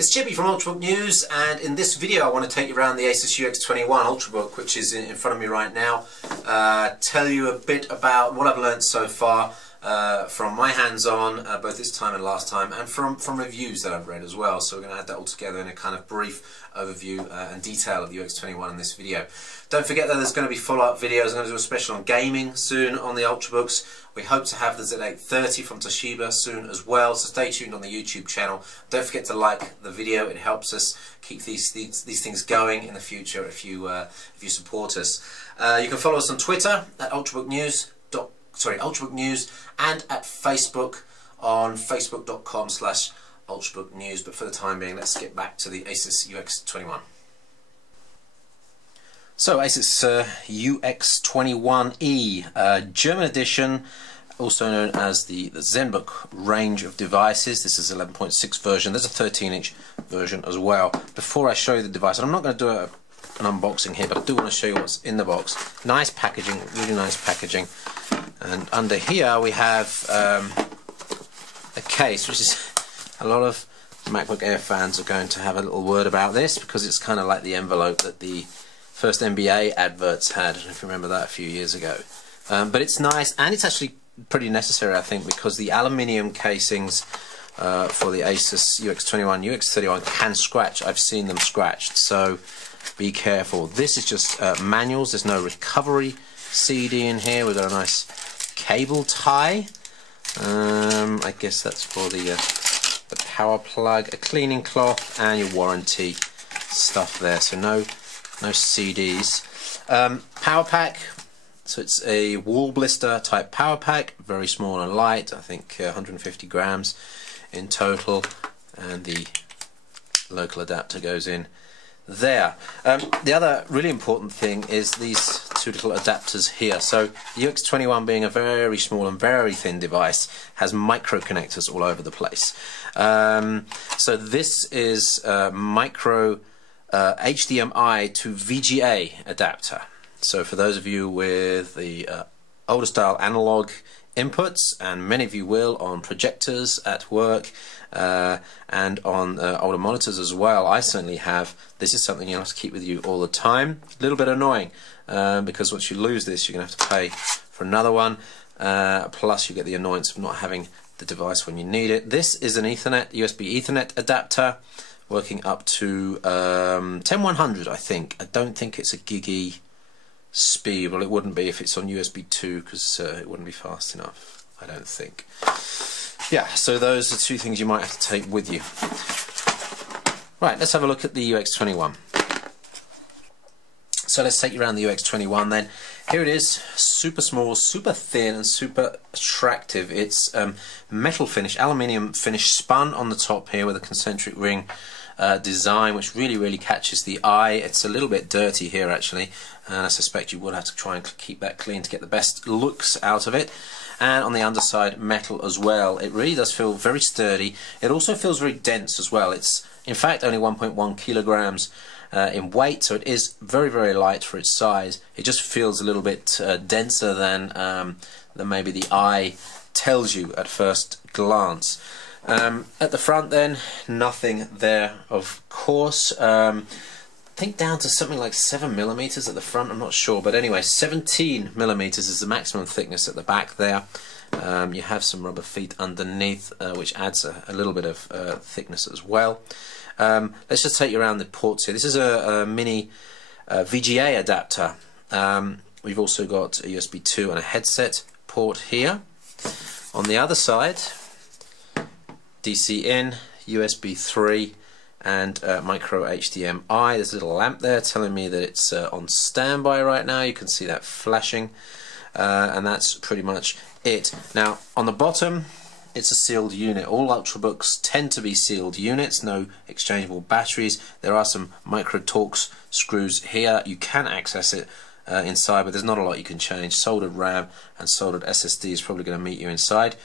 It's Chippy from Ultrabooknews, and in this video I want to take you around the ASUS UX21 Ultrabook, which is in front of me right now. Tell you a bit about what I've learned so far from my hands-on, both this time and last time, and from reviews that I've read as well. So we're going to add that all together in a kind of brief overview and detail of the UX21 in this video. Don't forget that there's going to be follow-up videos. I'm going to do a special on gaming soon on the Ultrabooks. We hope to have the Z830 from Toshiba soon as well, so stay tuned on the YouTube channel. Don't forget to like the video; it helps us keep these things going in the future if you support us. You can follow us on Twitter at Ultrabooknews, and at Facebook on facebook.com/Ultrabooknews. But for the time being, let's get back to the ASUS UX21. So ASUS UX21E, German edition, also known as the ZenBook range of devices. This is 11.6 version. There's a 13-inch version as well. Before I show you the device, and I'm not going to do an unboxing here, but I do want to show you what's in the box. Nice packaging, really nice packaging. And under here we have a case, which is a lot of MacBook Air fans are going to have a little word about this, because it's kind of like the envelope that the first NBA adverts had, if you remember that a few years ago. But it's nice, and it's actually pretty necessary, I think, because the aluminium casings for the ASUS UX21, UX31 can scratch. I've seen them scratched, so be careful. This is just manuals. There's no recovery CD in here. We've got a nice cable tie. I guess that's for the power plug, a cleaning cloth, and your warranty stuff there. So no CDs. Power pack, so it's a wall blister type power pack, very small and light, I think 150 grams in total, and the local adapter goes in there. The other really important thing is these two little adapters here. So the UX21, being a very small and very thin device, has micro connectors all over the place. So this is micro HDMI to VGA adapter. So for those of you with the older style analog inputs, and many of you will on projectors at work and on older monitors as well, I certainly have, this is something you have to keep with you all the time. A little bit annoying because once you lose this, you're going to have to pay for another one, plus you get the annoyance of not having the device when you need it. This is an Ethernet, USB Ethernet adapter, working up to 10100, I think. I don't think it's a giggy speed. Well, it wouldn't be if it's on USB 2, because it wouldn't be fast enough, I don't think. Yeah, so those are two things you might have to take with you. Right, let's have a look at the UX21. So let's take you around the UX21 then. Here it is, super small, super thin, and super attractive. It's metal finish, aluminium finish, spun on the top here with a concentric ring design, which really catches the eye. It's a little bit dirty here actually, and I suspect you will have to try and keep that clean to get the best looks out of it. And on the underside, metal as well. It really does feel very sturdy. It also feels very dense as well. It's in fact only 1.1 kilograms in weight, so it is very light for its size. It just feels a little bit denser than maybe the eye tells you at first glance. At the front then, nothing there of course. I think down to something like 7mm at the front, I'm not sure, but anyway, 17mm is the maximum thickness at the back there. You have some rubber feet underneath, which adds a little bit of thickness as well. Let's just take you around the ports here. This is a mini VGA adapter. We've also got a USB 2 and a headset port here. On the other side, DC in, USB 3, and micro HDMI. There's a little lamp there telling me that it's on standby right now. You can see that flashing, and that's pretty much it. Now on the bottom, it's a sealed unit. All Ultrabooks tend to be sealed units, no exchangeable batteries. There are some micro Torx screws here. You can access it inside, but there's not a lot you can change. Soldered RAM and soldered SSD is probably going to meet you inside.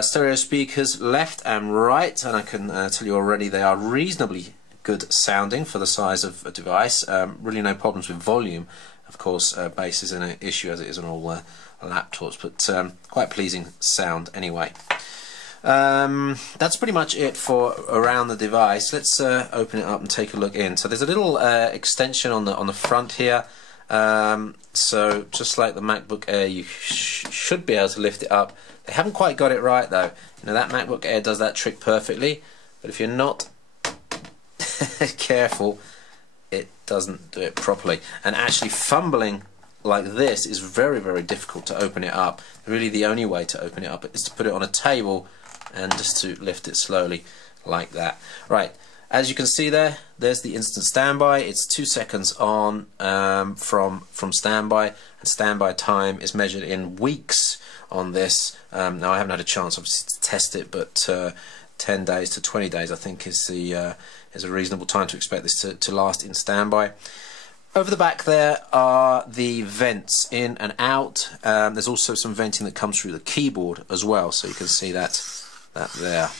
Stereo speakers left and right, and I can tell you already they are reasonably good sounding for the size of a device. Really no problems with volume. Of course, bass isn't an issue as it is on all laptops, but quite pleasing sound anyway. That's pretty much it for around the device. Let's open it up and take a look in. So there's a little extension on the front here. So just like the MacBook Air, you should be able to lift it up. They haven't quite got it right though. You know, that MacBook Air does that trick perfectly, but if you're not careful, it doesn't do it properly. And actually fumbling like this is very, very difficult to open it up. Really the only way to open it up is to put it on a table and just to lift it slowly like that. Right, as you can see there's the instant standby. It's 2 seconds on from standby, and standby time is measured in weeks on this. Now I haven't had a chance obviously to test it, but 10 days to 20 days I think is a reasonable time to expect this to last in standby. Over the back there are the vents in and out. There's also some venting that comes through the keyboard as well, so you can see that there.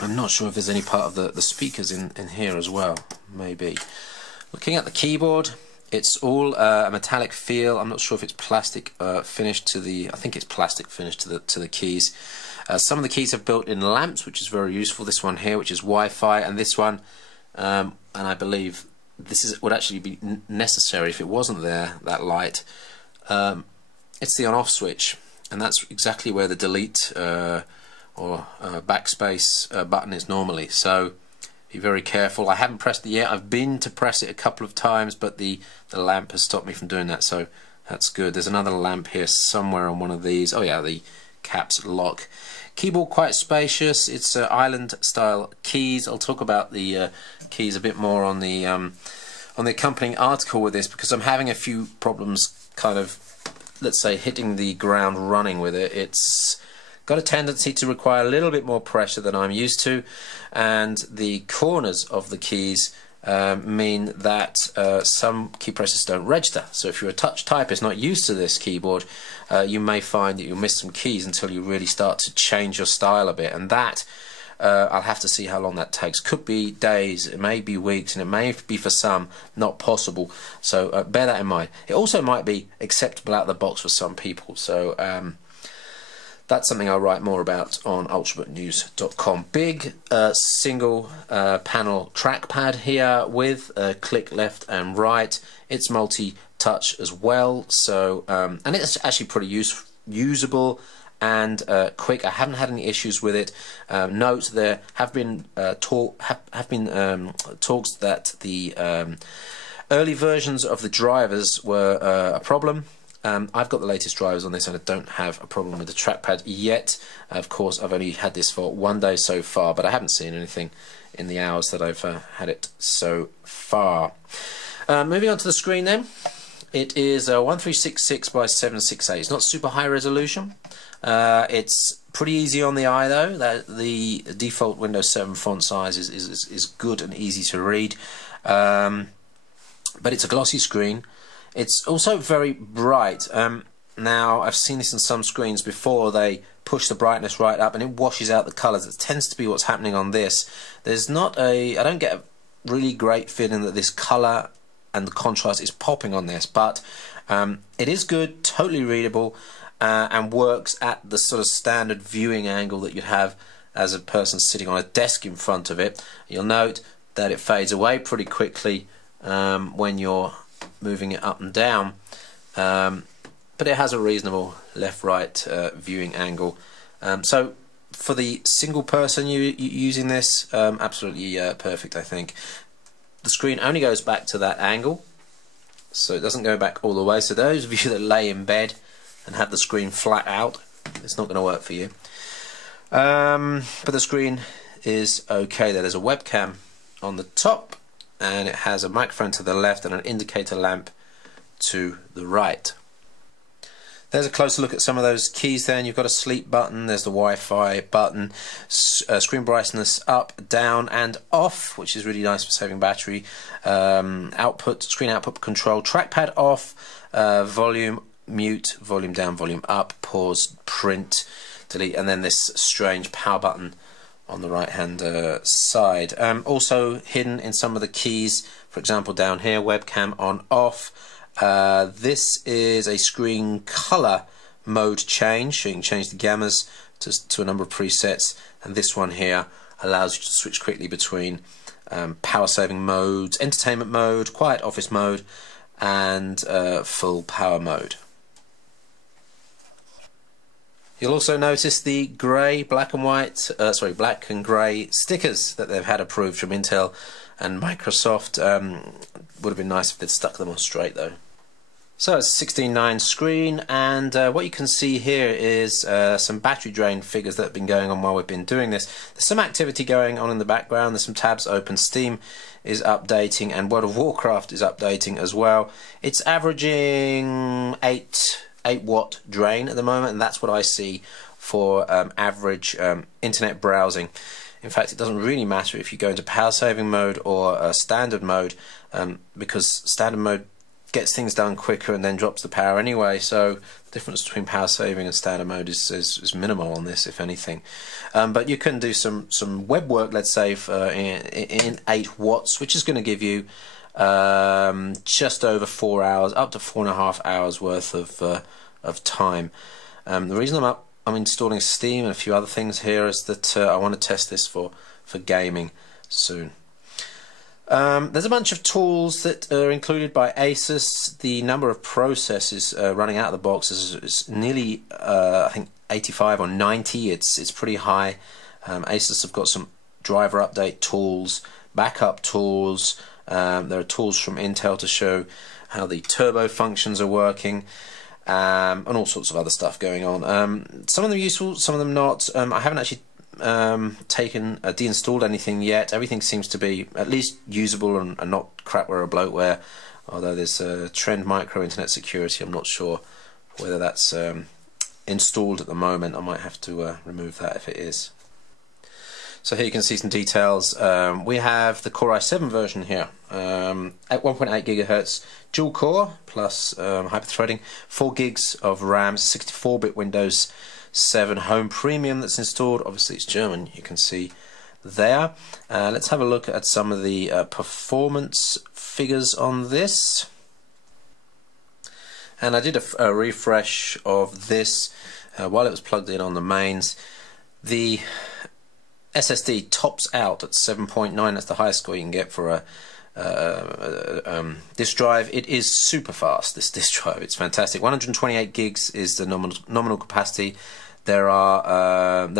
I'm not sure if there's any part of the speakers in here as well, maybe. Looking at the keyboard, it's all a metallic feel. I'm not sure if it's plastic finished to the, I think it's plastic finished to the keys. Some of the keys have built-in lamps, which is very useful. This one here, which is Wi-Fi, and this one, and I believe this would actually be necessary if it wasn't there, that light. It's the on-off switch, and that's exactly where the delete or backspace button is normally. So be very careful. I haven't pressed it yet. I've been to press it a couple of times, but the lamp has stopped me from doing that, so that's good. There's another lamp here somewhere on one of these. Oh yeah, the caps lock. Keyboard quite spacious. It's island style keys. I'll talk about the keys a bit more on the accompanying article with this, because I'm having a few problems kind of, let's say, hitting the ground running with it. It's got a tendency to require a little bit more pressure than I'm used to, and the corners of the keys mean that some key presses don't register. So if you're a touch typist not used to this keyboard, you may find that you'll miss some keys until you really start to change your style a bit, and that I'll have to see how long that takes. Could be days, it may be weeks, and it may be for some not possible, so bear that in mind. It also might be acceptable out of the box for some people, so that's something I'll write more about on ultrabooknews.com. Big single panel trackpad here with click left and right. It's multi-touch as well, so and it's actually pretty usable and quick. I haven't had any issues with it. Note there have been talks that the early versions of the drivers were a problem. I've got the latest drivers on this and I don't have a problem with the trackpad yet. Of course, I've only had this for 1 day so far, but I haven't seen anything in the hours that I've had it so far. Moving on to the screen then. It is 1366 by 768. It's not super high resolution. It's pretty easy on the eye though. The default Windows 7 font size is good and easy to read. But it's a glossy screen. It's also very bright. Now, I've seen this in some screens before. They push the brightness right up and it washes out the colours. It tends to be what's happening on this. There's not I don't get a really great feeling that this colour and the contrast is popping on this, but it is good, totally readable, and works at the sort of standard viewing angle that you'd have as a person sitting on a desk in front of it. You'll note that it fades away pretty quickly when you're moving it up and down, but it has a reasonable left-right viewing angle. So for the single person using this, absolutely perfect, I think. The screen only goes back to that angle, so it doesn't go back all the way. So those of you that lay in bed and have the screen flat out, it's not going to work for you. But the screen is okay there. There's a webcam on the top, and it has a microphone to the left and an indicator lamp to the right. There's a closer look at some of those keys there, and you've got a sleep button, there's the Wi-Fi button, screen brightness up, down and off, which is really nice for saving battery, screen output control, trackpad off, volume mute, volume down, volume up, pause, print, delete, and then this strange power button on the right hand side. Also hidden in some of the keys, for example down here, webcam on off. This is a screen color mode change, so you can change the gammas to a number of presets, and this one here allows you to switch quickly between power saving modes, entertainment mode, quiet office mode, and full power mode. You'll also notice the grey, black and grey stickers that they've had approved from Intel and Microsoft. Would have been nice if they'd stuck them on straight though. So it's a 16:9 screen, and what you can see here is some battery drain figures that have been going on while we've been doing this. There's some activity going on in the background, there's some tabs open, Steam is updating, and World of Warcraft is updating as well. It's averaging 8 watt drain at the moment, and that's what I see for average internet browsing. In fact, it doesn't really matter if you go into power saving mode or standard mode, because standard mode gets things done quicker and then drops the power anyway, so the difference between power saving and standard mode is minimal on this, if anything. But you can do some web work, let's say, in 8 watts, which is going to give you just over 4 hours, up to 4.5 hours worth of time. The reason I'm installing Steam and a few other things here is that I want to test this for gaming soon. There's a bunch of tools that are included by ASUS. The number of processes running out of the box is nearly, I think, 85 or 90. It's pretty high. ASUS have got some driver update tools, backup tools. There are tools from Intel to show how the turbo functions are working, and all sorts of other stuff going on. Some of them useful, some of them not. I haven't actually deinstalled anything yet. Everything seems to be at least usable and not crapware or bloatware, although there's Trend Micro Internet Security. I'm not sure whether that's installed at the moment. I might have to remove that if it is. So here you can see some details. We have the Core i7 version here at 1.8 GHz dual core plus hyperthreading, 4 gigs of RAM, 64-bit Windows 7 Home Premium that's installed. Obviously it's German, you can see there. Let's have a look at some of the performance figures on this. And I did a refresh of this while it was plugged in on the mains. The SSD tops out at 7.9. That's the highest score you can get for a disk drive. It is super fast, this disk drive. It's fantastic. 128 gigs is the nominal capacity. There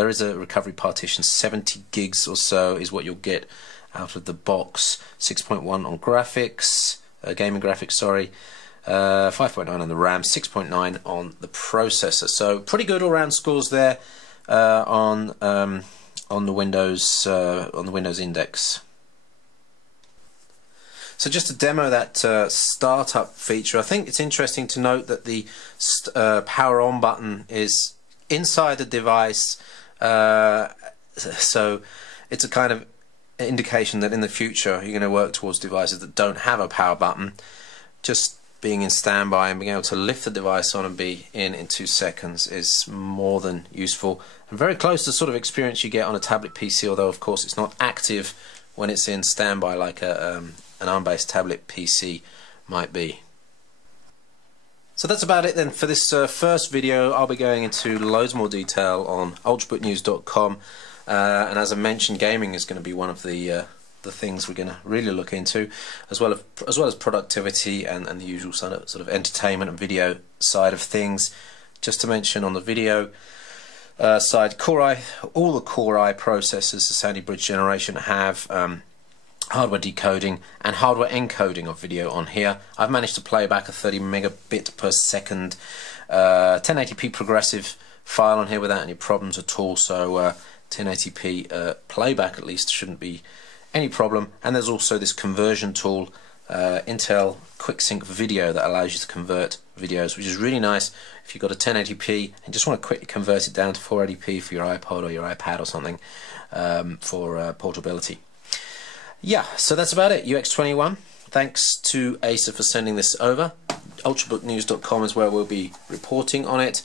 is a recovery partition. 70 gigs or so is what you'll get out of the box. 6.1 on graphics, gaming graphics, sorry. 5.9 on the RAM, 6.9 on the processor. So pretty good all-round scores there on the Windows Index. So just to demo that startup feature, I think it's interesting to note that the power on button is inside the device, so it's a kind of indication that in the future you're going to work towards devices that don't have a power button. Just being in standby and being able to lift the device on and be in 2 seconds is more than useful, and very close to the sort of experience you get on a tablet PC, although of course it's not active when it's in standby like an ARM-based tablet PC might be. So that's about it then for this first video. I'll be going into loads more detail on ultrabooknews.com, and as I mentioned, gaming is going to be one of the things we're going to really look into, as well as productivity and the usual sort of entertainment and video side of things. Just to mention on the video side, all the Core i processors, the Sandy Bridge generation, have hardware decoding and hardware encoding of video on here. I've managed to play back a 30 megabit per second 1080p progressive file on here without any problems at all, so 1080p playback at least shouldn't be any problem. And there's also this conversion tool, Intel QuickSync Video, that allows you to convert videos, which is really nice if you've got a 1080p and just want to quickly convert it down to 480p for your iPod or your iPad or something, for portability. Yeah, so that's about it. UX21. Thanks to ASUS for sending this over. Ultrabooknews.com is where we'll be reporting on it.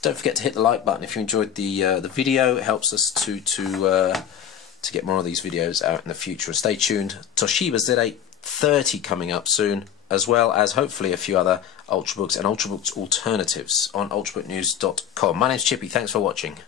Don't forget to hit the like button if you enjoyed the video. It helps us to get more of these videos out in the future. Stay tuned. Toshiba Z830 coming up soon. as well as hopefully a few other Ultrabooks and Ultrabooks alternatives on ultrabooknews.com. My name's Chippy, thanks for watching.